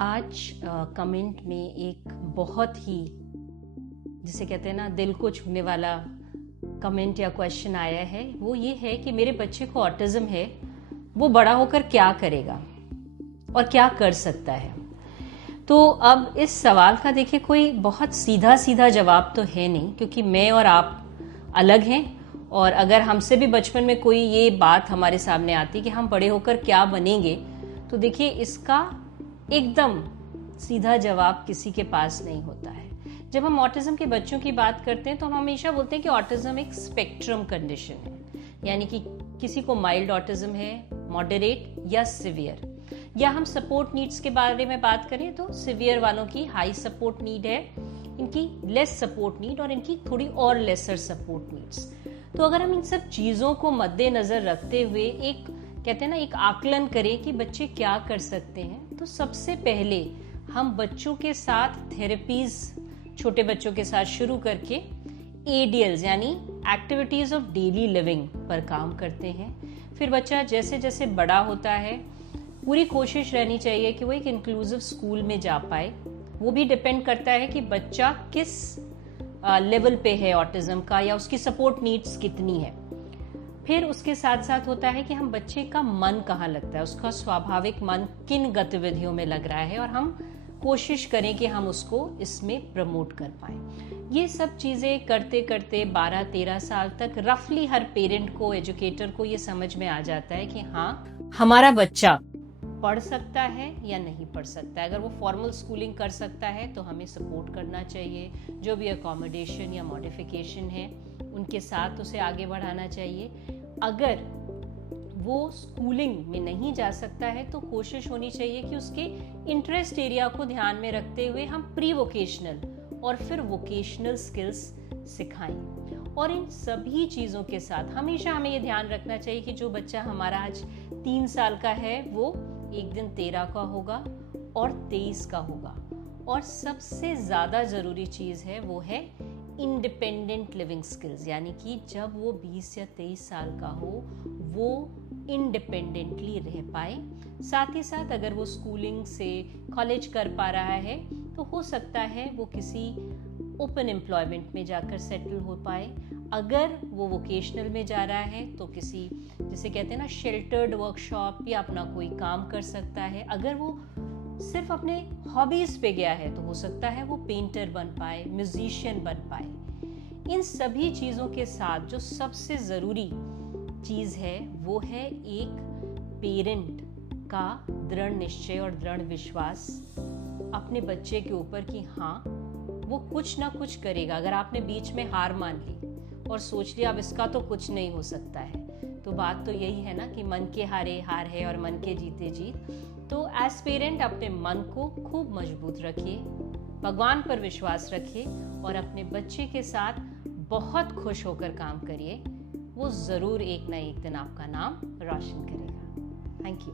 आज कमेंट में एक बहुत ही जिसे कहते हैं ना दिल को छूने वाला कमेंट या क्वेश्चन आया है। वो ये है कि मेरे बच्चे को ऑटिज्म है, वो बड़ा होकर क्या करेगा और क्या कर सकता है। तो अब इस सवाल का देखिए कोई बहुत सीधा सीधा जवाब तो है नहीं, क्योंकि मैं और आप अलग हैं। और अगर हमसे भी बचपन में कोई ये बात हमारे सामने आती कि हम बड़े होकर क्या बनेंगे, तो देखिए इसका एकदम सीधा जवाब किसी के पास नहीं होता है। जब हम ऑटिज्म के बच्चों की बात करते हैं तो हम हमेशा बोलते हैं कि ऑटिज्म एक स्पेक्ट्रम कंडीशन है, यानी कि किसी को माइल्ड ऑटिज्म है, मॉडरेट या सिवियर। या हम सपोर्ट नीड्स के बारे में बात करें तो सिवियर वालों की हाई सपोर्ट नीड है, इनकी लेस सपोर्ट नीड और इनकी थोड़ी और लेसर सपोर्ट नीड्स। तो अगर हम इन सब चीजों को मद्देनजर रखते हुए एक कहते हैं ना एक आकलन करें कि बच्चे क्या कर सकते हैं, तो सबसे पहले हम बच्चों के साथ थेरेपीज, छोटे बच्चों के साथ शुरू करके एडीएल्स यानी एक्टिविटीज ऑफ डेली लिविंग पर काम करते हैं। फिर बच्चा जैसे जैसे बड़ा होता है पूरी कोशिश रहनी चाहिए कि वो एक इंक्लूसिव स्कूल में जा पाए। वो भी डिपेंड करता है कि बच्चा किस लेवल पे है ऑटिज्म का, या उसकी सपोर्ट नीड्स कितनी है। फिर उसके साथ साथ होता है कि हम बच्चे का मन कहाँ लगता है, उसका स्वाभाविक मन किन गतिविधियों में लग रहा है, और हम कोशिश करें कि हम उसको इसमें प्रमोट कर पाएं। ये सब चीजें करते करते 12-13 साल तक रफली हर पेरेंट को, एजुकेटर को ये समझ में आ जाता है कि हाँ, हमारा बच्चा पढ़ सकता है या नहीं पढ़ सकता है। अगर वो फॉर्मल स्कूलिंग कर सकता है तो हमें सपोर्ट करना चाहिए, जो भी अकोमोडेशन या मॉडिफिकेशन है उनके साथ उसे आगे बढ़ाना चाहिए। अगर वो स्कूलिंग में नहीं जा सकता है तो कोशिश होनी चाहिए कि उसके इंटरेस्ट एरिया को ध्यान में रखते हुए हम प्री वोकेशनल और फिर वोकेशनल स्किल्स सिखाएं। और इन सभी चीज़ों के साथ हमेशा हमें ये ध्यान रखना चाहिए कि जो बच्चा हमारा आज 3 साल का है वो एक दिन 13 का होगा और 23 का होगा। और सबसे ज़्यादा ज़रूरी चीज़ है वो है इंडिपेंडेंट लिविंग स्किल्स, यानी कि जब वो 20 या 23 साल का हो वो इंडिपेंडेंटली रह पाए। साथ ही साथ अगर वो स्कूलिंग से कॉलेज कर पा रहा है तो हो सकता है वो किसी ओपन एम्प्लॉयमेंट में जाकर सेटल हो पाए। अगर वो वोकेशनल में जा रहा है तो किसी जिसे कहते हैं ना शेल्टर्ड वर्कशॉप या अपना कोई काम कर सकता है। अगर वो सिर्फ अपने हॉबीज पे गया है तो हो सकता है वो पेंटर बन पाए, म्यूजिशियन बन पाए। इन सभी चीज़ों के साथ जो सबसे ज़रूरी चीज़ है वो है एक पेरेंट का दृढ़ निश्चय और दृढ़ विश्वास अपने बच्चे के ऊपर कि हाँ वो कुछ ना कुछ करेगा। अगर आपने बीच में हार मान ली और सोच लिया अब इसका तो कुछ नहीं हो सकता है, तो बात तो यही है ना कि मन के हारे हार है और मन के जीते जीत। तो एज पेरेंट अपने मन को खूब मजबूत रखिए, भगवान पर विश्वास रखिए और अपने बच्चे के साथ बहुत खुश होकर काम करिए। वो ज़रूर एक ना एक दिन आपका नाम रोशन करेगा। Thank you.